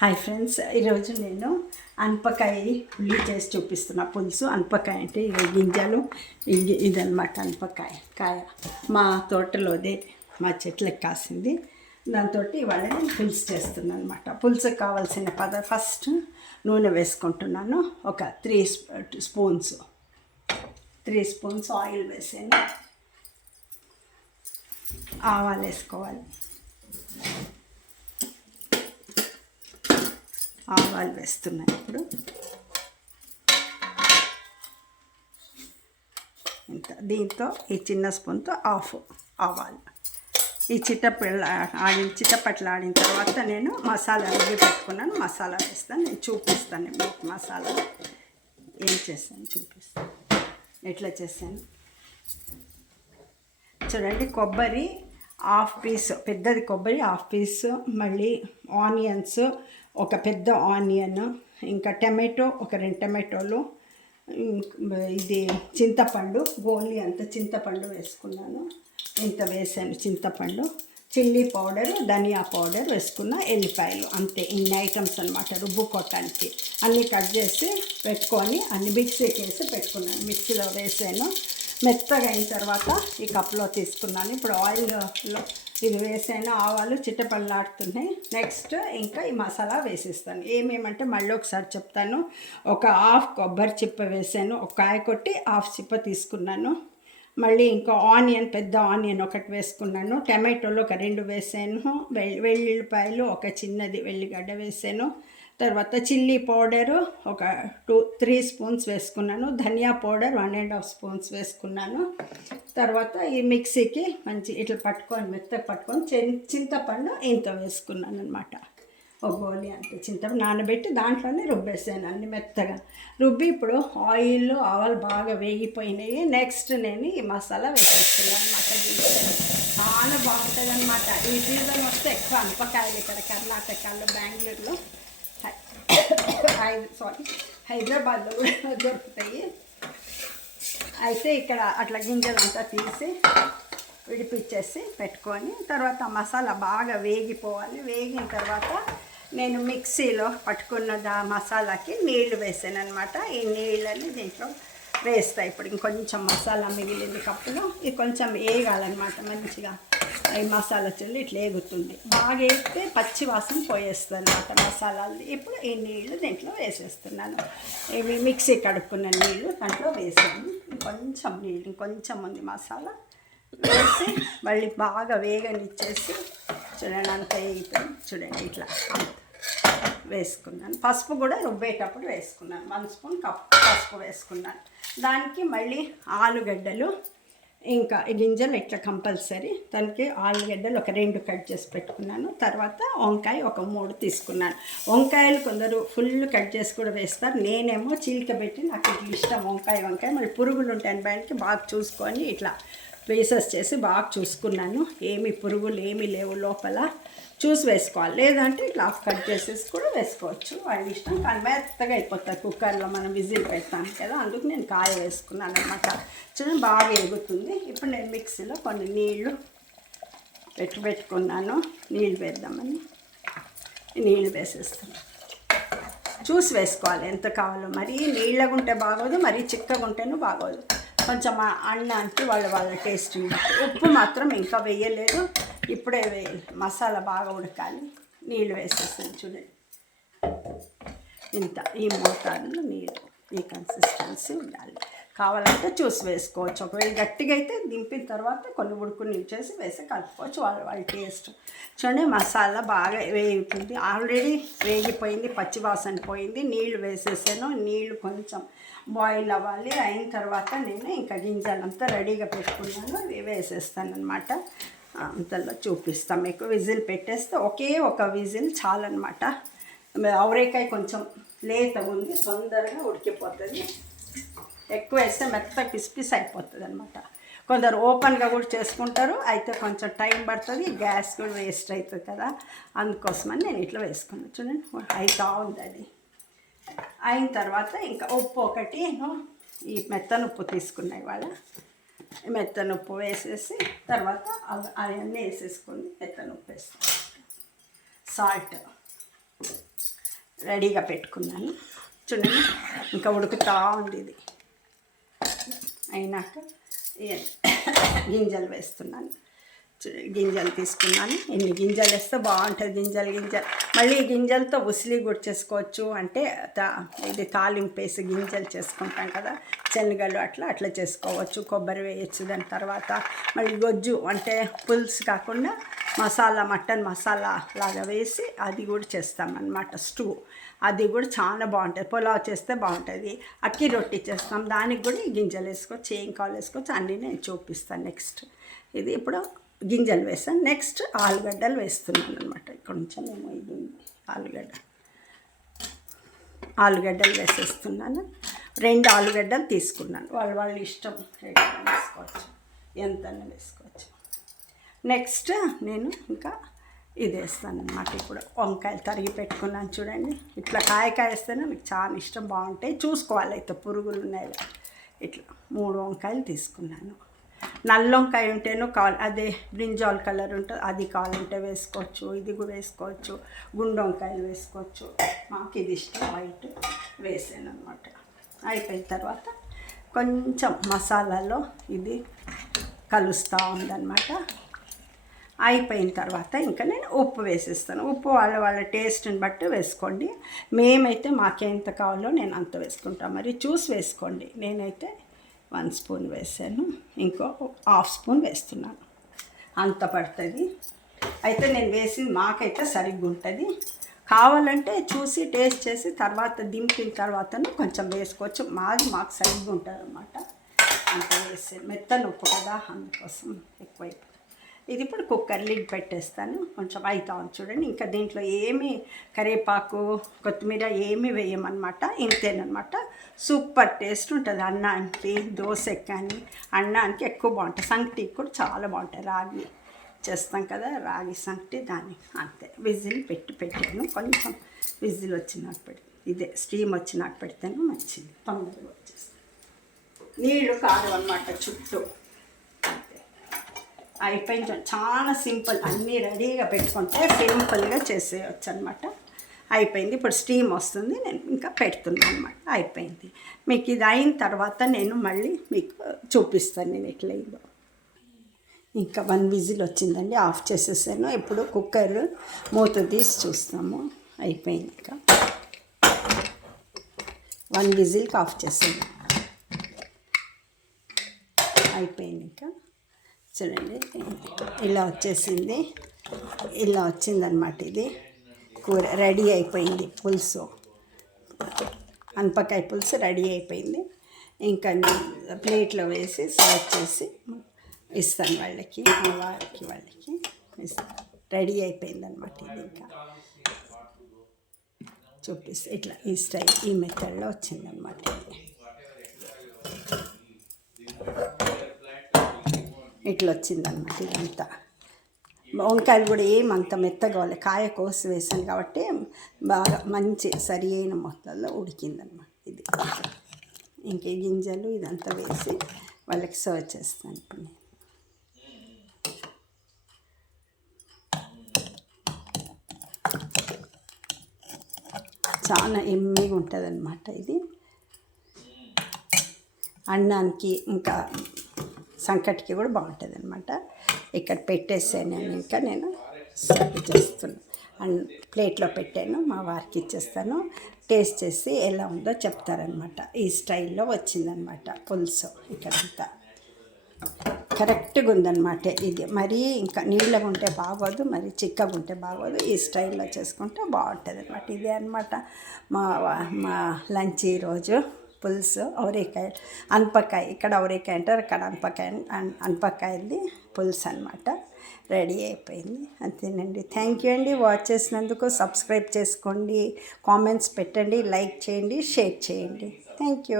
Hi friends, ఈరోజు నేను అనపకాయ ఉల్లి చేసి చూపిస్తున్నా. పులుసు అనపకాయ అంటే ఇవి గింజలు, ఇదనమాట అనపకాయ కాయ. మా తోటలోదే మా చెట్లకు కాసింది. దాంతో ఇవాళ నేను పులుసు చేస్తున్నాను అనమాట. పులుసుకు కావాల్సిన ఫస్ట్ నూనె వేసుకుంటున్నాను. ఒక 3 స్పూన్స్ ఆయిల్ వేసాను. ఆవాలు వేసుకోవాలి. ఆవాలు వేస్తున్నాను ఇప్పుడు. ఇంత దీంతో ఈ చిన్న స్పూన్తో హాఫ్ ఆవాలు. ఈ చిట్టపట్లు ఆడిన తర్వాత నేను మసాలా రుబ్బి పెట్టుకున్నాను. మసాలా వేస్తాను. నేను చూపిస్తాను మీకు మసాలా ఏం చేస్తాను చూపిస్తాను, ఎట్లా చేశాను చూడండి. కొబ్బరి హాఫ్ పీస్, పెద్దది కొబ్బరి హాఫ్ పీస్, మళ్ళీ ఆనియన్స్ ఒక పెద్ద ఆనియన్, ఇంకా టమాటో ఒక 2 టమాటోలు, ఇది చింతపండు గోలి అంత చింతపండు వేసుకున్నాను. ఇంత వేసాను చింతపండు, చిల్లీ పౌడర్, ధనియా పౌడర్ వేసుకున్న, ఎల్లిపాయలు, అంతే. ఇన్ని ఐటమ్స్ అనమాట రుబ్బుకోవటానికి. అన్నీ కట్ చేసి పెట్టుకొని అన్ని మిక్సీకి వేసి పెట్టుకున్నాను. మిక్సీలో వేసాను. మెత్తగా అయిన తర్వాత ఈ కప్లో తీసుకున్నాను. ఇప్పుడు ఆయిల్లో ఇది వేసాను. ఆవాలు చిట్టపల్లాడుతున్నాయి. నెక్స్ట్ ఇంకా ఈ మసాలా వేసేస్తాను. ఏమేమంటే మళ్ళీ ఒకసారి చెప్తాను. ఒక హాఫ్ కొబ్బరి చిప్ప వేసాను. ఒక కాయ కొట్టి హాఫ్ చిప్ప తీసుకున్నాను. మళ్ళీ ఇంకా ఆనియన్, పెద్ద ఆనియన్ ఒకటి వేసుకున్నాను. టమాటోలు ఒక 2 వేసాను. వెల్లుల్లిపాయలు ఒక చిన్నది వెల్లిగడ్డ వేసాను. తర్వాత చిల్లీ పౌడరు ఒక 3 స్పూన్స్ వేసుకున్నాను. ధనియా పౌడర్ 1.5 స్పూన్స్ వేసుకున్నాను. తర్వాత ఈ మిక్సీకి మంచి ఇట్లా పట్టుకొని మెత్తగా పట్టుకొని చింతపండు ఇంత వేసుకున్నాను అనమాట. ఒక గోలి అంత చింతపండు నానబెట్టి దాంట్లోనే రుబ్బేసాను అన్ని మెత్తగా రుబ్బి. ఇప్పుడు ఆవాలు బాగా వేగిపోయినాయి. నెక్స్ట్ నేను ఈ మసాలా వేసేస్తున్నాను అనమాట. చాలా బాగుంటుంది అనమాట. ఈ సీజన్ వస్తే ఎక్కువ అనపకాయలు ఇక్కడ కర్ణాటకలో, బెంగళూరులో, హైదరాబాద్లో కూడా దొరుకుతాయి. అయితే ఇక్కడ అట్లా గింజలంతా తీసి విడిపించేసి పెట్టుకొని తర్వాత మసాలా బాగా వేగిపోవాలి. వేగిన తర్వాత నేను మిక్సీలో పట్టుకున్న మసాలాకి నీళ్లు వేసాను అనమాట. ఈ నీళ్ళని దీంట్లో వేస్తాయి. ఇప్పుడు ఇంకొంచెం మసాలా మిగిలింది కప్పులో. ఇది కొంచెం వేగాలన్నమాట మంచిగా. ఈ మసాలా చెల్లి ఇట్లా వేగుతుంది. బాగా వేస్తే పచ్చి వాసన పోయేస్తుంది అనమాట మసాలాలు. ఇప్పుడు ఈ నీళ్లు దీంట్లో వేసేస్తున్నాను. ఇవి మిక్సీ కడుక్కున్న నీళ్లు దాంట్లో వేసాను. ఇంకొంచెం ఉంది మసాలా వేసి మళ్ళీ బాగా వేగనిచ్చేసి చూడండి. అంత వేగిపోయింది చూడండి. ఇట్లా వేసుకున్నాను. పసుపు కూడా రుబ్బేటప్పుడు వేసుకున్నాను. 1 స్పూన్ పసుపు వేసుకున్నాను. దానికి మళ్ళీ ఆలుగడ్డలు, ఇంకా గింజలు ఇట్లా కంపల్సరీ. దానికి ఆలుగడ్డలు ఒక 2 కట్ చేసి పెట్టుకున్నాను. తర్వాత వంకాయ ఒక 3 తీసుకున్నాను. వంకాయలు కొందరు ఫుల్ కట్ చేసి కూడా వేస్తారు. నేనేమో చీలికబెట్టి నాకు ఇట్లా ఇష్టం వంకాయ. మళ్ళీ పురుగులు ఉంటాయని బయటికి బాగా చూసుకొని ఇట్లా పీసెస్ చేసి బాగా చూసుకున్నాను. ఏమి పురుగులు ఏమీ లేవు లోపల చూసి వేసుకోవాలి. లేదంటే ఇట్లా కట్ చేసేసి కూడా వేసుకోవచ్చు, వాళ్ళ ఇష్టం. కానీ మెత్తగా అయిపోతుంది కుక్కర్లో మనం విజిల్ పెడతాం కదా, అందుకు నేను కాయ వేసుకున్నాను అనమాట. చూడండి బాగా ఎగుతుంది. ఇప్పుడు నేను మిక్సీలో కొన్ని నీళ్లు పెట్టుకున్నాను. నీళ్ళు వేద్దామని నీళ్ళు వేసేస్తాను. చూసి వేసుకోవాలి ఎంత కావాలో. మరీ నీళ్ళగా ఉంటే బాగోదు, మరీ చిక్కగా ఉంటేనూ బాగోదు. కొంచెం అన్నానికి వాళ్ళ టేస్ట్. ఉప్పు మాత్రం ఇంకా వేయలేదు, ఇప్పుడే వేయాలి. మసాలా బాగా ఉడకాలి. నీళ్ళు వేసేస్తాను చూడండి. ఇంత ఈ మోతాదులో నీళ్ళు, ఈ కన్సిస్టెన్సీ ఉండాలి. కావాలంటే చూసి వేసుకోవచ్చు. ఒకవేళ గట్టిగా అయితే దింపిన తర్వాత కొన్ని ఉడుకు నీళ్ళు చేసి వేసి కలుపుకోవచ్చు, వాళ్ళ టేస్ట్. చూడండి మసాలా బాగా వేగుతుంది. ఆల్రెడీ వేగిపోయింది, పచ్చివాసన పోయింది. నీళ్ళు వేసేసాను. నీళ్ళు కొంచెం బాయిల్ అవ్వాలి. అయిన తర్వాత నేను ఇంకా గింజలంతా రెడీగా పెట్టుకున్నాను. ఇవి వేసేస్తాను అనమాట. అంతలో చూపిస్తాం మీకు. విజిల్ పెట్టేస్తే ఒక విజిల్ చాలన్నమాట. అవరేకాయ కొంచెం లేత ఉంది, తొందరగా ఉడికిపోతుంది. ఎక్కువ వేస్తే మెత్తగా పిసి అయిపోతుంది అనమాట. కొందరు ఓపెన్గా కూడా చేసుకుంటారు, అయితే కొంచెం టైం పడుతుంది, గ్యాస్ కూడా వేస్ట్ అవుతుంది కదా, అందుకోసమని నేను ఇట్లా వేసుకున్నాను. చూడండి అవుతా ఉంది. అది అయిన తర్వాత ఇంకా ఉప్పు ఒకటి, ఈ మెత్తనుప్పు తీసుకున్నాయి వాళ్ళ మెత్తనుప్పు వేసేసి తర్వాత అవన్నీ వేసేసుకొని మెత్తనుప్పు వేస్తాను. సాల్ట్ రెడీగా పెట్టుకున్నాను. చూడండి ఇంకా ఉడుకుతూ ఉంది. ఇది అయినాక గింజలు వేస్తున్నాను. గింజలు తీసుకున్నాను. ఎన్ని గింజలు వేస్తే బాగుంటుంది. గింజలు మళ్ళీ గింజలతో ఉసిలి కూడా చేసుకోవచ్చు. అంటే ఇది తాలింపు వేసి గింజలు చేసుకుంటాం కదా, శనగలు అట్లా చేసుకోవచ్చు. కొబ్బరి వేయచ్చు. దాని తర్వాత మళ్ళీ గొజ్జు అంటే పులుసు కాకుండా మసాలా, మటన్ మసాలా లాగా వేసి అది కూడా చేస్తామన్నమాట. స్టూ అది కూడా చాలా బాగుంటుంది. పులావ్ చేస్తే బాగుంటుంది. అక్కి రొట్టి చేస్తాం, దానికి కూడా ఈ గింజలు వేసుకోవచ్చు. ఏం కావాలి వేసుకోవచ్చు. అన్నీ నేను చూపిస్తాను. నెక్స్ట్ ఇది ఇప్పుడు గింజలు వేసాను. నెక్స్ట్ ఆలుగడ్డలు వేస్తున్నాను అనమాట. ఇక్కడ నుంచి మేము ఇది ఆలుగడ్డలు వేసేస్తున్నాను. 2 ఆలుగడ్డలు తీసుకున్నాను. వాళ్ళ ఇష్టం వేసుకోవచ్చు, ఎంతైనా వేసుకోవచ్చు. నెక్స్ట్ నేను ఇంకా ఇది వేస్తాను అనమాట. ఇప్పుడు వంకాయలు తరిగి పెట్టుకున్నాను. చూడండి ఇట్లా కాయ వేస్తేనే మీకు చాలా ఇష్టం, బాగుంటాయి. చూసుకోవాలి అయితే పురుగులు ఉన్నాయి. ఇట్లా 3 వంకాయలు తీసుకున్నాను. నల్ల వంకాయ ఉంటేనో కావాలి, అదే బ్రింజాల్ కలర్ ఉంటుంది, అది కావాలంటే వేసుకోవచ్చు. ఇది కూడా వేసుకోవచ్చు. గుండు వంకాయలు వేసుకోవచ్చు. మాకు ఇది ఇష్టం, వైట్ వేసాను అనమాట. అయిపోయిన తర్వాత కొంచెం మసాలాలో ఇది కలుస్తూ ఉందన్నమాట. అయిపోయిన తర్వాత ఇంకా నేను ఉప్పు వేసేస్తాను. ఉప్పు వాళ్ళ టేస్ట్ని బట్టి వేసుకోండి. మేమైతే మాకెంత కావాలో నేను అంత వేసుకుంటాను. మరి చూసి వేసుకోండి. నేనైతే 1 స్పూన్ వేసాను. ఇంకో 1/2 స్పూన్ వేస్తున్నాను. అంత పడుతుంది. అయితే నేను వేసింది మాకైతే సరిగ్గా ఉంటుంది. కావాలంటే చూసి టేస్ట్ చేసి తర్వాత దింపిన తర్వాత కొంచెం వేసుకోవచ్చు. మాకు సరిగ్గా ఉంటుంది అన్నమాట. అంత వేసి మెత్తని ఉప్పు కదా, అందుకోసం ఎక్కువైపోతుంది. ఇది ఇప్పుడు కుక్కర్ లిడ్ పెట్టేస్తాను. కొంచెం అవుతాను చూడండి. ఇంకా దీంట్లో ఏమీ కరివేపాకు, కొత్తిమీర ఏమీ వేయమన్నమాట. ఇంతేనమాట. సూపర్ టేస్ట్ ఉంటుంది. అన్నానికి, దోశకి కానీ అన్నానికి ఎక్కువ బాగుంటుంది. సంగటికి కూడా చాలా బాగుంటాయి. రాగి చేస్తాం కదా, రాగి సంగటి, దాన్ని అంతే. విజిల్ పెట్టాను. కొంచెం విజిల్ వచ్చినాక ఇదే స్టీమ్ వచ్చినాక పెడితేనే మంచిది, తొందరగా వచ్చేస్తాను. నీళ్ళు కాదు అన్నమాట చుట్టూ. అయిపోయింది. చాలా సింపుల్. అన్నీ రెడీగా పెట్టుకుంటే సింపుల్గా చేసేయచ్చు అనమాట. అయిపోయింది. ఇప్పుడు స్టీమ్ వస్తుంది. నేను ఇంకా పెడుతున్నాను అనమాట. అయిపోయింది. మీకు ఇది అయిన తర్వాత నేను మళ్ళీ మీకు చూపిస్తాను నేను ఎట్లా అయిందో. ఇంకా 1 విజిల్ వచ్చిందండి, ఆఫ్ చేసేసాను. ఇప్పుడు కుక్కర్ మూత తీసి చూస్తాము. అయిపోయింది. ఇంకా 1 విజిల్కి ఆఫ్ చేసాను. అయిపోయింది. ఇంకా చూడండి ఇలా వచ్చేసింది. ఇలా వచ్చిందనమాట. ఇది కూర రెడీ అయిపోయింది. పులుసు, అనపకాయ పులుసు రెడీ అయిపోయింది. ఇంకా ప్లేట్లో వేసి సర్వ్ చేసి ఇస్తాను వాళ్ళకి, మా వాళ్ళకి ఇస్తాను. రెడీ అయిపోయింది అనమాట. ఇది ఇంకా చూపిస్తే ఇట్లా ఈ స్టైల్, ఈ మెథడ్లో వచ్చిందనమాట. ఇట్లా వచ్చిందనమాట. ఇదంతా వంకాయలు కూడా ఏమంత మెత్తగా కావాలి, కాయ కోసి వేసాను కాబట్టి బాగా మంచి సరి అయిన మొత్తంలో ఉడికిందనమాట. ఇది ఇంక గింజలు ఇదంతా వేసి వాళ్ళకి సర్వ్ చేస్తాను ఇప్పుడు నేను. చాలా ఎమ్మిగా ఉంటుంది అన్నమాట. ఇది అన్నానికి ఇంకా సంకటికి కూడా బాగుంటుంది అనమాట. ఇక్కడ పెట్టేసాను. ఇంకా నేను సర్వ్ చేస్తున్నాను. అండ్ ప్లేట్లో పెట్టాను. మా వారికి ఇచ్చేస్తాను. టేస్ట్ చేసి ఎలా ఉందో చెప్తారనమాట. ఈ స్టైల్లో వచ్చిందనమాట పులుసు. ఇక్కడంతా కరెక్ట్గా ఉందన్నమాట. ఇది మరీ ఇంకా నీళ్ళగా ఉంటే బాగోదు, మరి చిక్కగా ఉంటే బాగోదు. ఈ స్టైల్లో చేసుకుంటే బాగుంటుంది అనమాట. ఇదే అనమాట మా లంచ్ ఈరోజు. పులుసు అవరేకాయ, అనపకాయ, ఇక్కడ అవరేకాయ అంటారు, అక్కడ అనపకాయది పులుసు అనమాట. రెడీ అయిపోయింది. అంతేనండి. థ్యాంక్ యూ అండి వాచ్ చేసినందుకు. సబ్స్క్రైబ్ చేసుకోండి, కామెంట్స్ పెట్టండి, లైక్ చేయండి, షేర్ చేయండి. Thank you.